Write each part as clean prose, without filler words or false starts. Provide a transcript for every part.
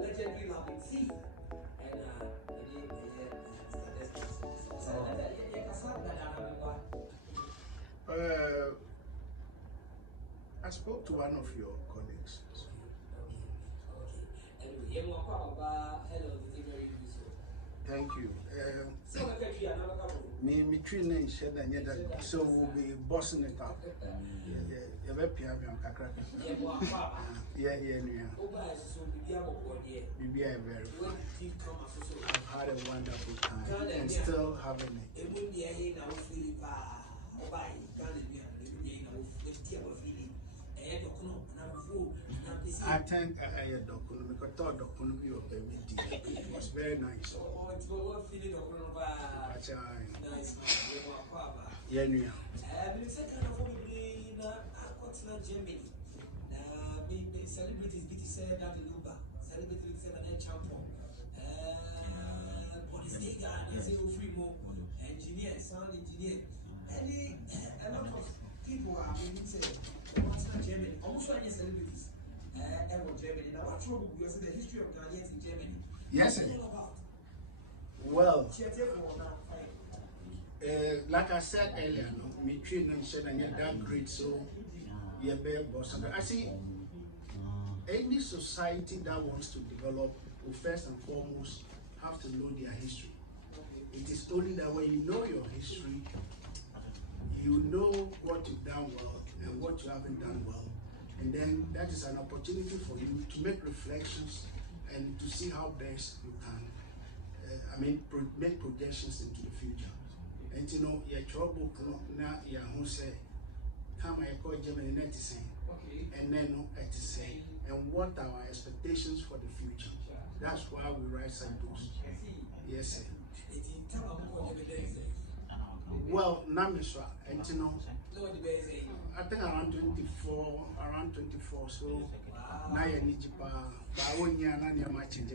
legendary Lapping Thief. And I spoke to one of your colleagues. Anyway, hello, very useful. Thank you. Me train and shed and yet so we'll be bossing it up. Yeah, very fun. I've had a wonderful time and still having it. I think I had document because thought document you it was very nice. Yeah, Germany. Celebrities be said that the Luba, celebrities said that champion. Engineer, sound engineer. A lot of people are being said, what's not Germany? Almost any celebrities ever Germany. Now, what trouble you say the history of Ghanaians in Germany? Yes, sir. Well, like I said earlier, me train and said and that great, so you're very boss. I see any society that wants to develop will first and foremost have to know their history. It is only that when you know your history, you know what you've done well and what you haven't done well. And then that is an opportunity for you to make reflections and to see how best you can, make projections into the future. And you know, your trouble now, your who say, come I call Germany 90 and then at the same, and what are our expectations for the future. That's why we write those. Yes, sir. Well, Namiswa, and you know, I think around 24, so now you need to buy one year and you're matching.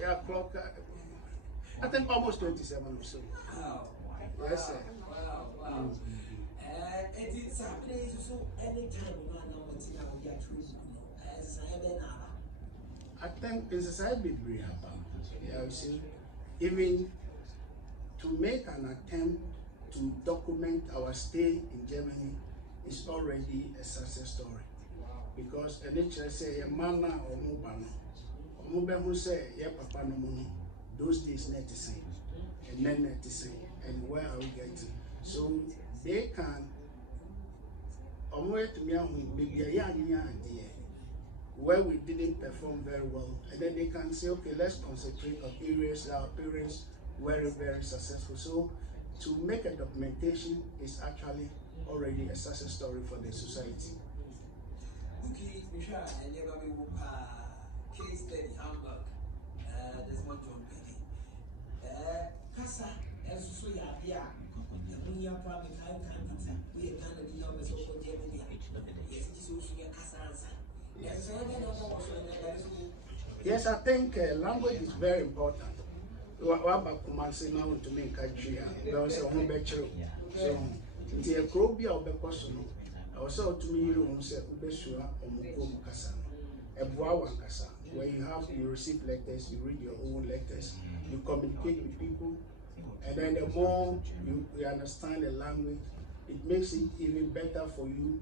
Yeah, clock. I think almost 27 or so. Yes, sir. It's happening so anytime I think in society we happen. Yeah, you see, even to make an attempt to document our stay in Germany is already a success story. Because a nature say a manna or mubano, or mubano say yeah papa no money. Those days net the same, and then net the same, and where are we getting? So they can to me maybe a young idea where we didn't perform very well, and then they can say, okay, let's concentrate on areas that our parents were very successful. So to make a documentation is actually already a success story for the society. Case study Hamburg, Desmond Beddy. Casa, as so ya, when you are probably we are kind of numbers over Germany. Yes, this is Casa. Yes, I think language is very important. Now to make country, there was a home better. So, the Acrobia of the person, I was so to me, you say, Ubesua or Mukom Casa, a Buawan Casa, where you receive letters, you read your own letters, you communicate with people, and then the more you understand the language, it makes it even better for you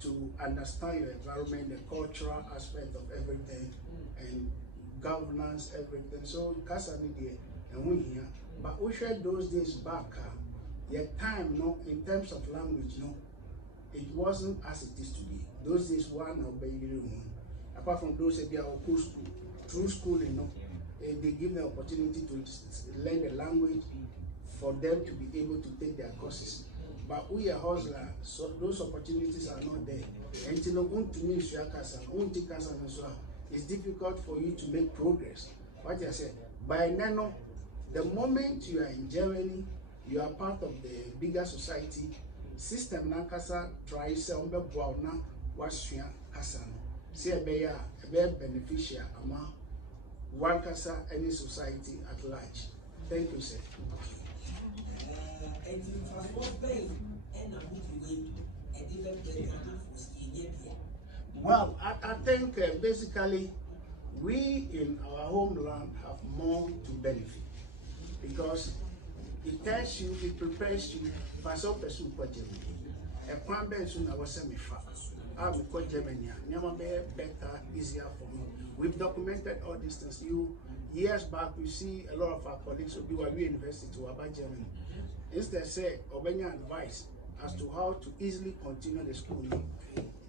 to understand your environment, the cultural aspect of everything, and governance, everything. So, Casa Media, and we here, but we shared those days back. Yet time, no, in terms of language, no, it wasn't as it is today. Those days, one or baby, apart from those that they are through school, you know, they give the opportunity to learn the language for them to be able to take their courses. But we are hustlers, so those opportunities are not there. And you know, it's difficult for you to make progress. What I said, by now, the moment you are in Germany, you are part of the bigger society. System Nankasa tries to be Washia Kasano. See a beneficiary among one Kasa, any society at large. Thank you, sir. Well, I think basically we in our homeland have more to benefit because it tells you, it prepares you for some person for Germany. A plan soon I was semi far. I will call Germany. Never be better, easier for me. We've documented all these things. Years back, we see a lot of our colleagues who do a university to about Germany. Instead, say, Obenya advice as to how to easily continue the school.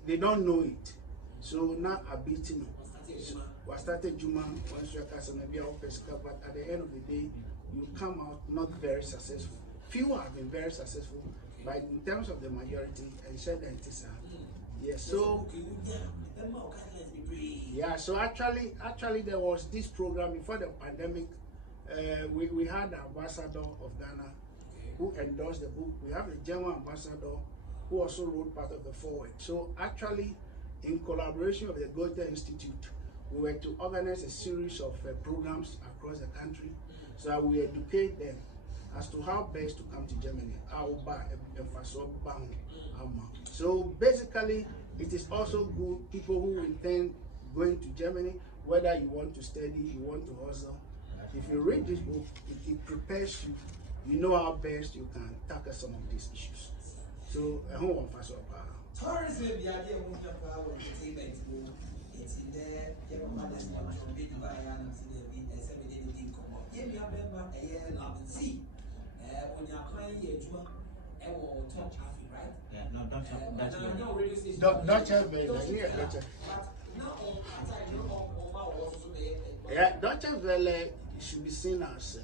They don't know it. So now I beat him. We started Juma, once you but at the end of the day, you come out not very successful. Few have been very successful, but in terms of the majority, and said that it is yes, so yeah, so actually there was this program before the pandemic. We had the ambassador of Ghana who endorsed the book. We have a German ambassador who also wrote part of the foreword. So actually, in collaboration with the Goethe Institute, we were to organize a series of programs across the country so that we educate them as to how best to come to Germany. So basically, it is also good people who intend going to Germany, whether you want to study, you want to hustle. If you read this book, it prepares you. You know how best you can tackle some of these issues. So, I hope I'm tourism, the idea of moving power entertainment, it's in there. You have a Desmond from Beddy by and everything come up. You remember a year now and see when you're crying, you're top traffic, right? Yeah, no, don't no radio station. Dutch Welle, But now yeah, Dutch Welle should be seen as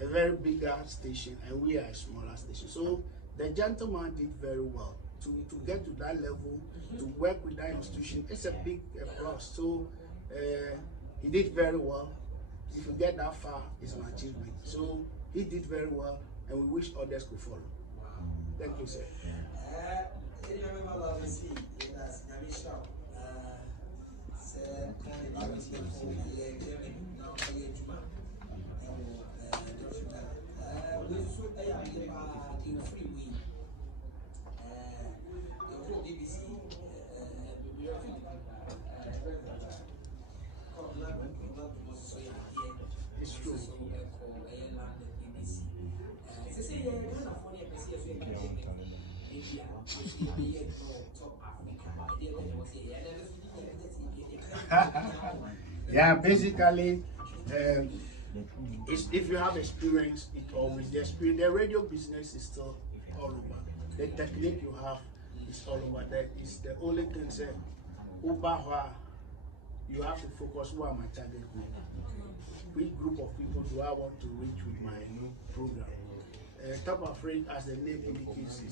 a very bigger station, and we are a smaller station. So the gentleman did very well to get to that level, to work with that institution. It's a big plus. So he did very well. If you get that far, it's an achievement. So he did very well, and we wish others could follow. Thank you, sir. It's true. Yeah, basically, if you have experience, it always the experience. The radio business is still all over. The technique you have is all over. That is the only thing. Say, you have to focus. Who are my target group? Which group of people do I want to reach with my new program? Top Afraid, as the name indicates,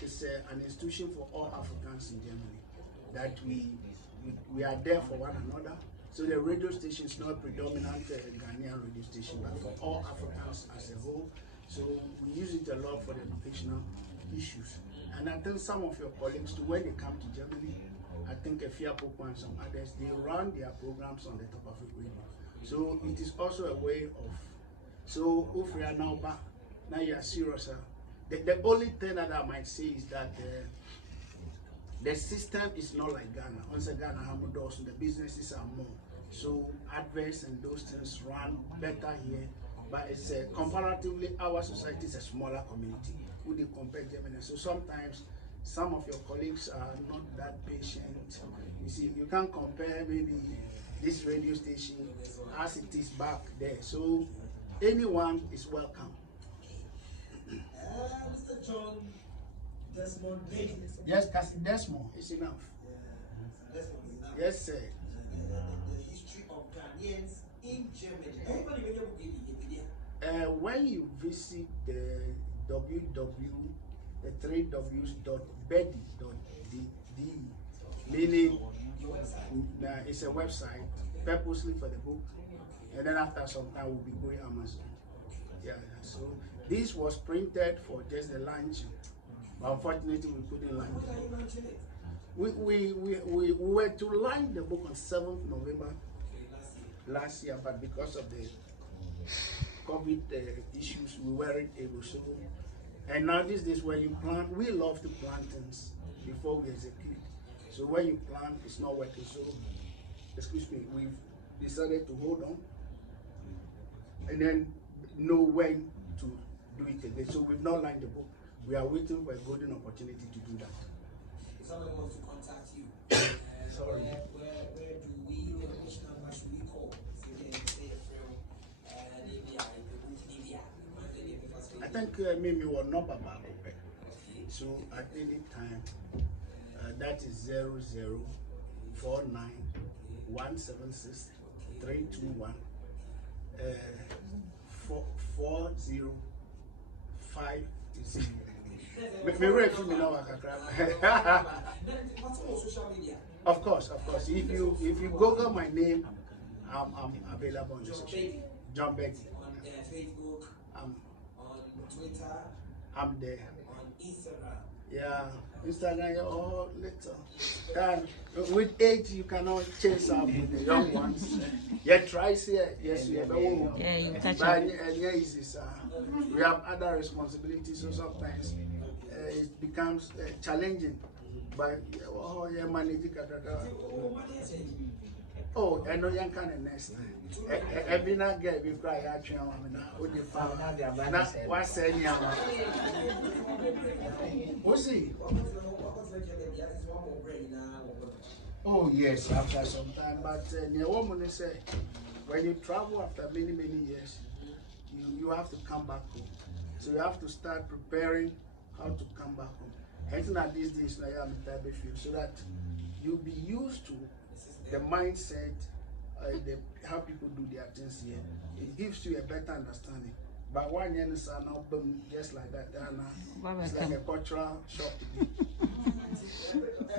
is an institution for all Africans in Germany. That we are there for one another. So the radio station is not predominant Ghanaian radio station, but for all Africans as a whole. So we use it a lot for the educational issues. And I think some of your colleagues too, when they come to Germany, I think Efia Popo and some others, they run their programs on the Top Africa radio. So it is also a way of, so if we are now back, now you are serious. The only thing that I might say is that the system is not like Ghana. Once Ghana, the businesses are more. So adverts and those things run better here. But it's comparatively, our society is a smaller community. Who they compare Germany. So sometimes some of your colleagues are not that patient. You see, you can't compare maybe this radio station as it is back there. So anyone is welcome. Mr. John, Desmond, yes, Desmond is enough. Desmond is enough. Yes, sir. The history of Ghanaians in Germany. Everybody will give when you visit the the 3Ws.beddy.de, meaning it's a website purposely for the book, and then after some time we'll be going Amazon. Yeah, so this was printed for just the launch, but unfortunately we couldn't launch it. We were to launch the book on 7th November last year, but because of the COVID issues, we weren't able to. And now these days when you plant, we love to plant things before we execute. So when you plant, it's not working. So we've decided to hold on and then know when to do it again. So we've not lined the book. We are waiting for a golden opportunity to do that. If somebody wants to contact you, sorry. Where do we, which number should we call? I think maybe we're not about it. So at any time, that is 0049176321 405 is me ready for me now. Of course. If you Google my name, I'm available on the social. John Beddy. On Facebook. On Twitter. I'm there. On Instagram. Yeah, Instagram or later. With age, you cannot chase up with the young ones. Yeah, try here. Yes, you have. Yeah, you touch it. We have other responsibilities, so sometimes it becomes challenging. But you manage it. Oh, I know you can next time. Every night, get we cry at you. What the fuck? What's any other? What's it? Oh, yes, after some time. But the woman say, when you travel after many years, you have to come back home. So you have to start preparing how to come back home. And at these days, now I'm in type of field, so that you'll be used to the mindset, how people do their things here. It gives you a better understanding. But one year is now boom, just like that. It's like a cultural shock.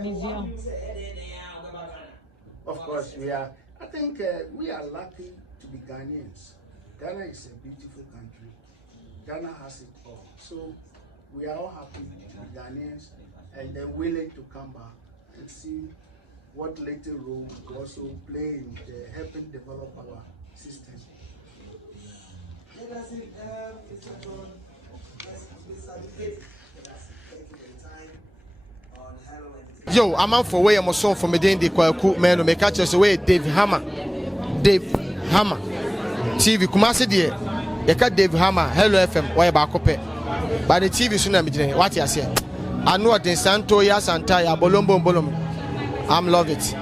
Museum. Of course, we are. I think we are lucky to be Ghanaians. Ghana is a beautiful country. Ghana has it all. So we are all happy to be Ghanaians and they're willing to come back and see what little role we also play in helping develop our system. Yo, I'm out for way I'm a song from Beddy Kwaku man who make catch us away Dave Hammer TV Kumasi dear you got Dave Hammer Hello FM why back up by the TV soon what you say I know what in Santo ya Santa ya bolombo I'm love it.